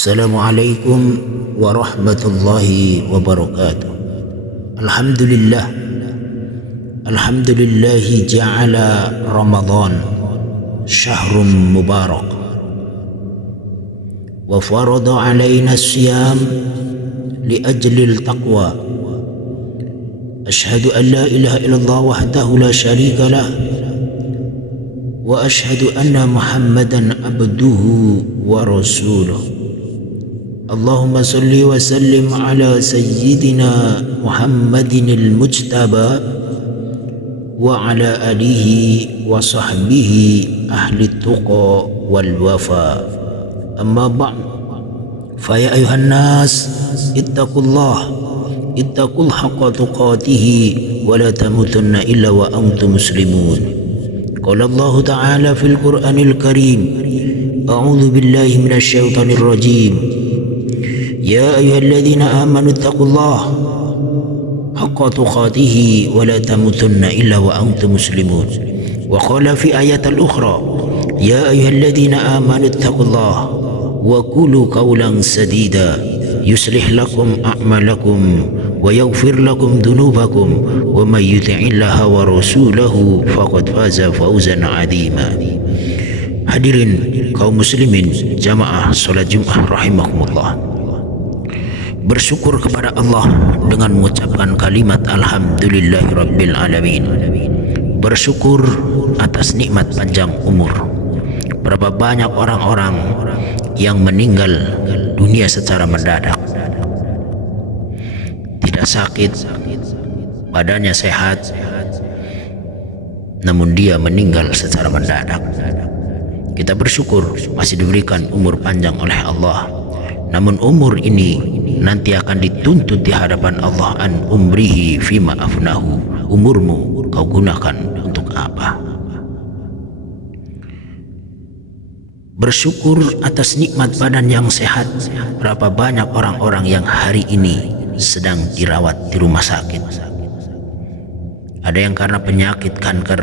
Assalamualaikum warahmatullahi wabarakatuh. Alhamdulillah. Alhamdulillahi ja'ala Ramadan syahrun mubarak wa farada alaina siyam li ajlil taqwa. Ashhadu an la ilaha illallah wahdahu la syarika lah wa ashhadu anna Muhammadan abduhu wa rasuluh. Allahumma salli wa sallim ala sayyidina Muhammadin al-mujtaba wa ala alihi wa sahbihi ahli tuqa wal wafa. Amma ba'd, fa ya ayuhan nas ittaqullah ittaqul haqqa tuqatihi wa la tamutunna illa wa antum muslimun. Qala Allah ta'ala fil Qur'anil Karim, a'udzu billahi minasy syaithanir rajim. يا أيها الذين آمنوا اتقوا الله حق تقاته ولا تموتن إلا وأنتم مسلمون. وقال في آية الأخرى يا أيها الذين آمنوا اتقوا الله وقولوا قولا سديدا يصلح لكم أعمالكم ويغفر لكم ذنوبكم ومن يطع الله ورسوله فقد فاز فوزا عظيما. Hadirin kaum muslimin jamaah salat Jumat rahimakumullah, bersyukur kepada Allah dengan mengucapkan kalimat alhamdulillahirabbil alamin. Bersyukur atas nikmat panjang umur. Berapa banyak orang-orang yang meninggal dunia secara mendadak, tidak sakit, badannya sehat, namun dia meninggal secara mendadak. Kita bersyukur masih diberikan umur panjang oleh Allah. Namun umur ini nanti akan dituntut di hadapan Allah. An umrihi fima afnahu, umurmu kau gunakan untuk apa? Bersyukur atas nikmat badan yang sehat. Berapa banyak orang-orang yang hari ini sedang dirawat di rumah sakit. Ada yang karena penyakit kanker,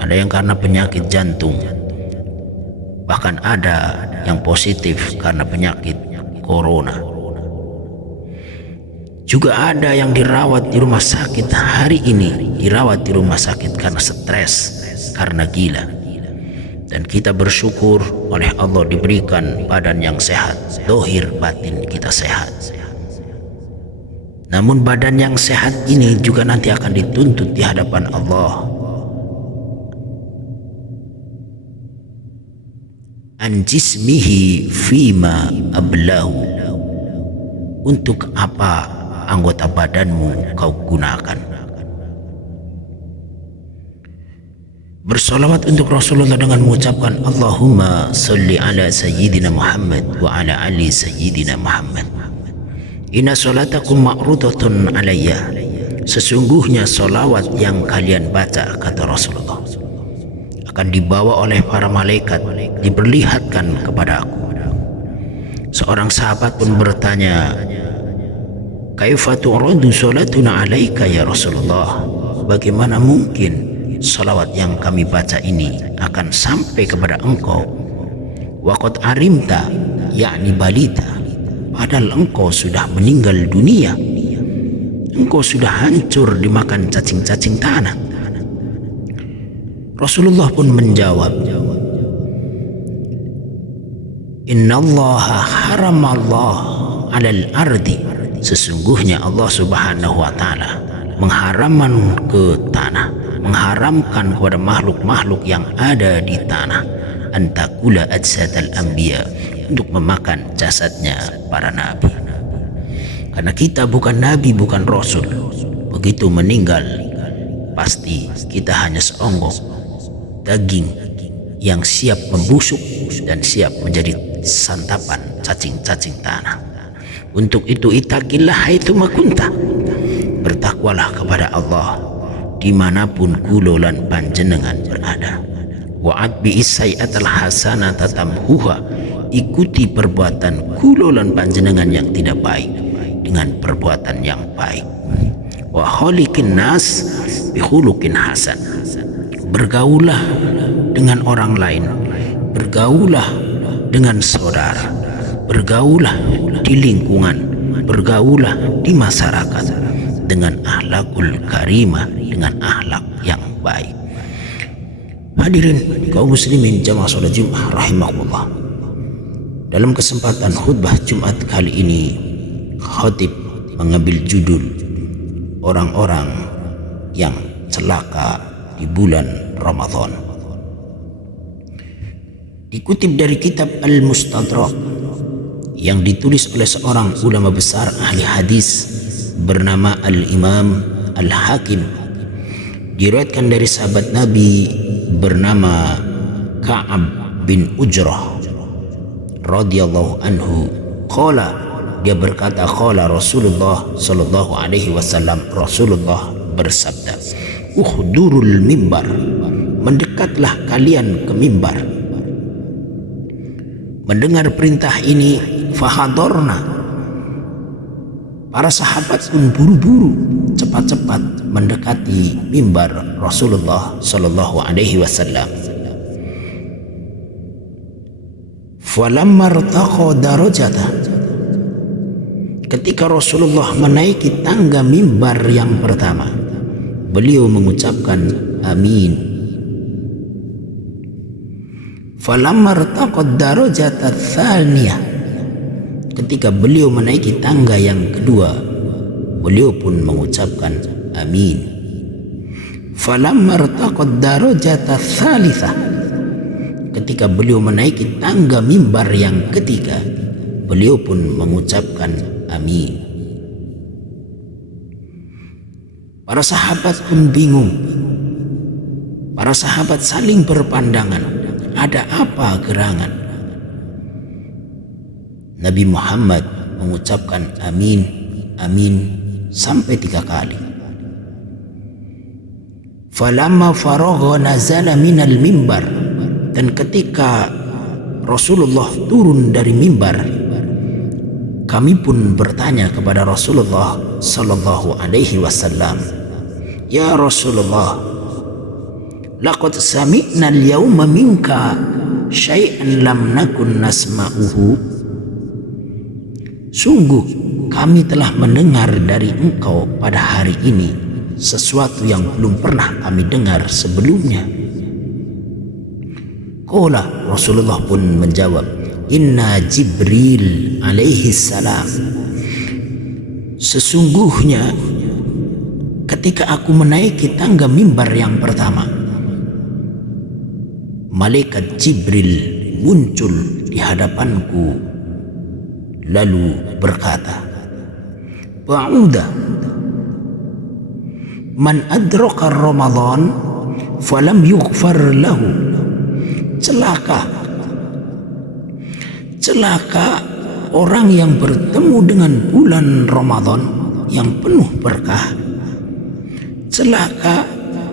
ada yang karena penyakit jantung, bahkan ada yang positif karena penyakit corona. Juga ada yang dirawat di rumah sakit hari ini, dirawat di rumah sakit karena stres, karena gila. Dan kita bersyukur oleh Allah diberikan badan yang sehat, zahir batin kita sehat. Namun badan yang sehat ini juga nanti akan dituntut di hadapan Allah. An jismihi fima ablahu, untuk apa anggota badanmu kau gunakan? Bersolawat untuk Rasulullah dengan mengucapkan Allahumma salli ala sayyidina Muhammad wa ala ali sayyidina Muhammad. Inna salatakum ma'rudatun alayya, sesungguhnya solawat yang kalian baca, kata Rasulullah, akan dibawa oleh para malaikat, diperlihatkan kepada aku. Seorang sahabat pun bertanya, kaifa tu'radu salatuna alaika ya Rasulullah, bagaimana mungkin salawat yang kami baca ini akan sampai kepada engkau? Waqad arimta, yakni balita, padahal engkau sudah meninggal dunia, engkau sudah hancur dimakan cacing-cacing tanah. Rasulullah pun menjawab, innallaha haramallah alal ardi, sesungguhnya Allah subhanahu wa ta'ala mengharamkan ke tanah, mengharamkan kepada makhluk-makhluk yang ada di tanah, antakula ajsadal anbiya, untuk memakan jasadnya para nabi. Karena kita bukan nabi, bukan rasul, begitu meninggal pasti kita hanya seonggok daging yang siap membusuk dan siap menjadi santapan cacing-cacing tanah. Untuk itu ittaqillah haitsu makunta, bertakwalah kepada Allah dimanapun kulolan panjenengan berada. Wa'ad bi sayyatal hasanata tamhuha, ikuti perbuatan kulolan panjenengan yang tidak baik dengan perbuatan yang baik. Wa khaliqin nas bi khuluqin hasan, bergaulah dengan orang lain, bergaulah dengan saudara, bergaulah di lingkungan, bergaulah di masyarakat dengan akhlakul karimah, dengan akhlak yang baik. Hadirin kaum muslimin jamaah salat Jumat rahimakumullah. Dalam kesempatan khutbah Jumat kali ini, khatib mengambil judul orang-orang yang celaka di bulan Ramadan. Dikutip dari kitab Al-Mustadrak yang ditulis oleh seorang ulama besar ahli hadis bernama Al-Imam Al-Hakim, diriwayatkan dari sahabat Nabi bernama Ka'ab bin Ujrah radhiyallahu anhu, qala, dia berkata, qala Rasulullah sallallahu alaihi wasallam, Rasulullah bersabda, uhdurul mimbar, mendekatlah kalian ke mimbar. Mendengar perintah ini, fahadorna, para sahabat pun buru-buru cepat-cepat mendekati mimbar Rasulullah sallallahu alaihi wasallam. Falamma irtaqa darajata, ketika Rasulullah menaiki tangga mimbar yang pertama, beliau mengucapkan amin. Falamma irtaqa darajata tsaniyah, ketika beliau menaiki tangga yang kedua, beliau pun mengucapkan amin. Falamma irtaqa darajata tsalitsah, ketika beliau menaiki tangga mimbar yang ketiga, beliau pun mengucapkan amin. Para sahabat pun bingung. Para sahabat saling berpandangan, ada apa gerangan? Nabi Muhammad mengucapkan amin, amin sampai 3 kali. Falamma faragha nazala minal mimbar, dan ketika Rasulullah turun dari mimbar, kami pun bertanya kepada Rasulullah sallallahu alaihi wasallam, ya Rasulullah, laqad sami'na al-yawma minka syai'an lam nakun nasma'uhu. Sungguh kami telah mendengar dari engkau pada hari ini sesuatu yang belum pernah kami dengar sebelumnya. Qala, Rasulullah pun menjawab, inna Jibril alaihi salam, sesungguhnya ketika aku menaiki tangga mimbar yang pertama, malaikat Jibril muncul di hadapanku lalu berkata, ba'uda man adraka Ramadan falam yughfar lahu. Celaka orang yang bertemu dengan bulan Ramadan yang penuh berkah. Celaka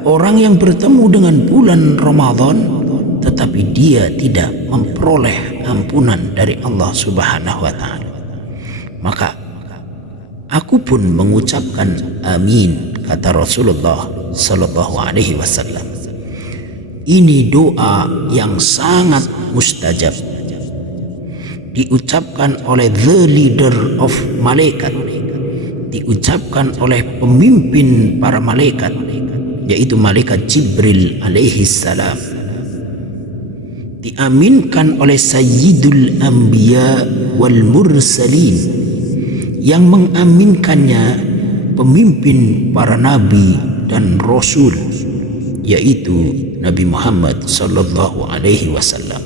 orang yang bertemu dengan bulan Ramadan tetapi dia tidak memperoleh ampunan dari Allah Subhanahu wa taala. Maka aku pun mengucapkan amin, kata Rasulullah sallallahu alaihi wasallam. Ini doa yang sangat mustajab, diucapkan oleh the leader of malaikat, diucapkan oleh pemimpin para malaikat, yaitu malaikat Jibril alaihi salam, diaminkan oleh Sayyidul Anbiya wal Mursalin, yang mengaminkannya pemimpin para nabi dan rasul, yaitu Nabi Muhammad sallallahu alaihi wasallam.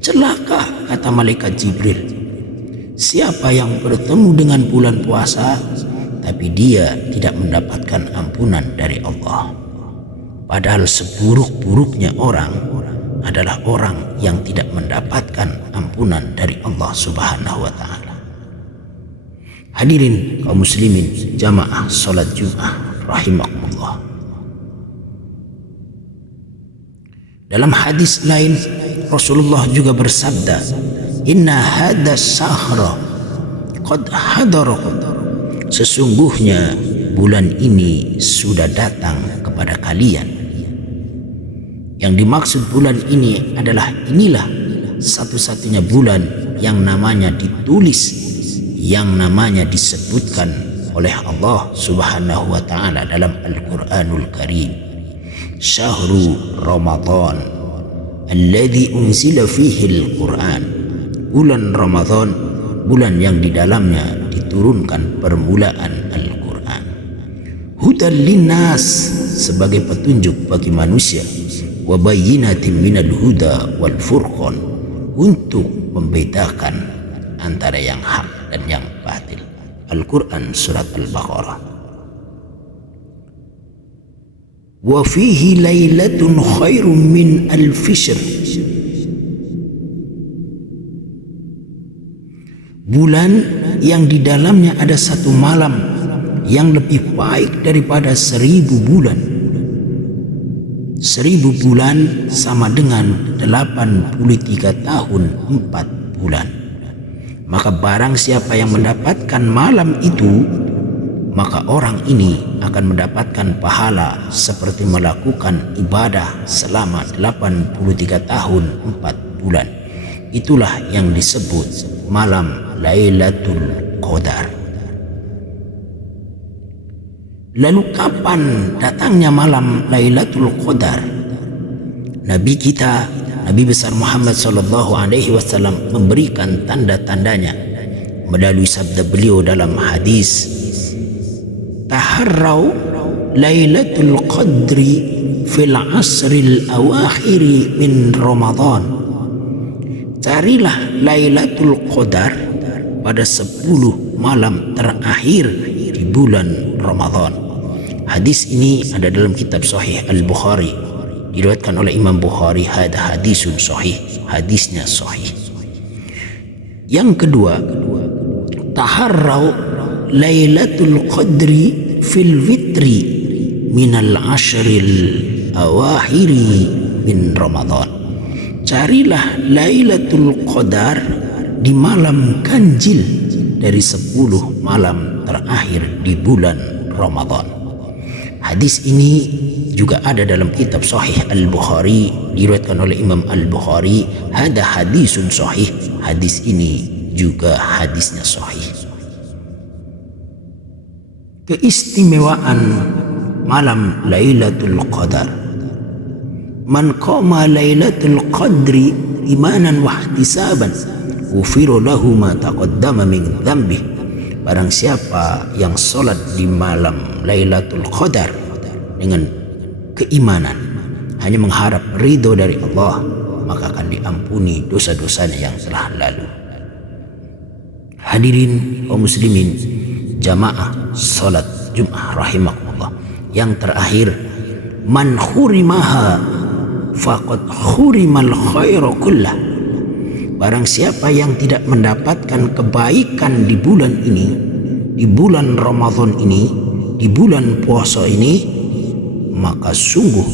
Celaka, kata malaikat Jibril, siapa yang bertemu dengan bulan puasa tapi dia tidak mendapatkan ampunan dari Allah. Padahal seburuk-buruknya orang adalah orang yang tidak mendapatkan ampunan dari Allah Subhanahu wa taala. Hadirin kaum muslimin jamaah salat Jumat rahimakumullah. Dalam hadis lain Rasulullah juga bersabda, inna hadha sahra qad hadarakum, sesungguhnya bulan ini sudah datang kepada kalian. Yang dimaksud bulan ini adalah inilah satu-satunya bulan yang namanya ditulis, yang namanya disebutkan oleh Allah Subhanahu wa taala dalam Al-Qur'anul Karim. Syahrul Ramadan alladzi unzila fihi al-Qur'an. Bulan Ramadan, bulan yang di dalamnya diturunkan permulaan Al-Qur'an. Hudan linnas, sebagai petunjuk bagi manusia, wa bayyinatin minal huda wal furqan, untuk membedakan antara yang hak dan yang batil. Al-Quran surat Al-Baqarah. Wa fihi lailatun khairum min alfi syahr. Bulan yang di dalamnya ada satu malam yang lebih baik daripada 1000 bulan. 1000 bulan sama dengan 83 tahun 4 bulan. Maka barang siapa yang mendapatkan malam itu, maka orang ini akan mendapatkan pahala seperti melakukan ibadah selama 83 tahun 4 bulan. Itulah yang disebut malam Lailatul Qadar. Lalu kapan datangnya malam Lailatul Qadar? Nabi kita, Nabi besar Muhammad SAW memberikan tanda-tandanya melalui sabda beliau dalam hadis, taharrau Lailatul Qadri fil asril awakhiri min Ramadan. Carilah Lailatul Qadar pada 10 malam terakhir di bulan Ramadan. Hadis ini ada dalam kitab Sahih Al-Bukhari, diriwayatkan oleh Imam Bukhari. Hada hadisun sahih, hadisnya sahih. Yang kedua, taharrau Lailatul Qadri fil witri minal ashril awakhiri min Ramadan. Carilah Lailatul Qadar di malam ganjil dari 10 malam terakhir di bulan Ramadan. Hadis ini juga ada dalam kitab Sahih Al-Bukhari, diriwayatkan oleh Imam Al-Bukhari. Hada hadisun sahih, hadis ini juga hadisnya sahih. Keistimewaan malam Lailatul Qadar. Man qama Lailatul Qadri imanan wa ihtisaban ghufira lahu ma taqaddama min dhanbihi. Barang siapa yang sholat di malam Lailatul Qadar dengan keimanan, hanya mengharap ridho dari Allah, maka akan diampuni dosa-dosanya yang telah lalu. Hadirin kaum muslimin jamaah sholat Jum'ah rahimakumullah. Yang terakhir, man khurimaha faqad khurimal khairu kullah. Barang siapa yang tidak mendapatkan kebaikan di bulan ini, di bulan Ramadan ini, di bulan puasa ini, maka sungguh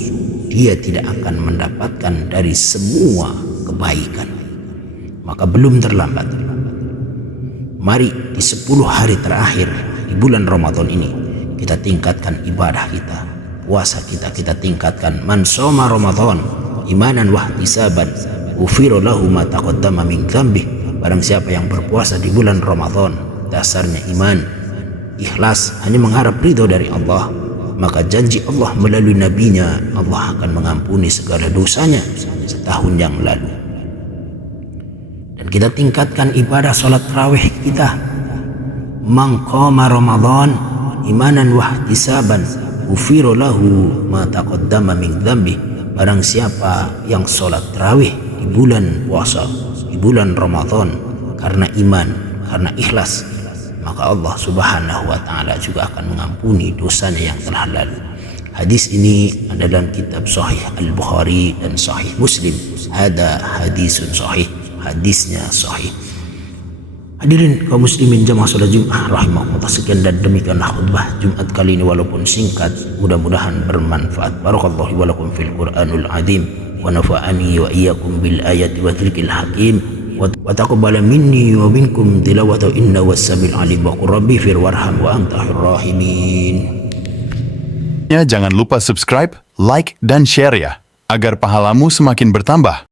dia tidak akan mendapatkan dari semua kebaikan. Maka belum terlambat. Mari di 10 hari terakhir di bulan Ramadan ini kita tingkatkan ibadah kita, puasa kita tingkatkan. Man shoma Ramadan imanan wa ihtisaban ghufira lahu ma taqaddama min dhanbihi. Barang siapa yang berpuasa di bulan Ramadan, dasarnya iman, ikhlas, hanya mengharap ridho dari Allah, maka janji Allah melalui nabinya, Allah akan mengampuni segala dosanya setahun yang lalu. Dan kita tingkatkan ibadah salat tarawih kita. Man qama Ramadan imanan wa ihtisaban ghufira lahu ma taqaddama min dhanbihi. Barang siapa yang salat tarawih di bulan puasa, di bulan Ramadan, karena iman, karena ikhlas, maka Allah Subhanahu wa ta'ala juga akan mengampuni dosanya yang telah lalu. Hadis ini ada dalam kitab Sahih Al-Bukhari dan Sahih Muslim. Hada hadisun sahih, hadisnya sahih. Hadirin kaum muslimin jamaah salat Jumat rahimakumullah, sekian dan demikianlah khutbah Jumat kali ini, walaupun singkat, mudah-mudahan bermanfaat. Barakallahu wa lakum fil Qur'anul azim wa nafa'ani wa iyyakum bil ayati wa dzikril hakim wa taqabbala minni wa minkum tilawata inna was-sami'ul alim wa qur rabbi fir warham wa anta rahimin. Jangan lupa subscribe, like dan share ya, agar pahalamu semakin bertambah.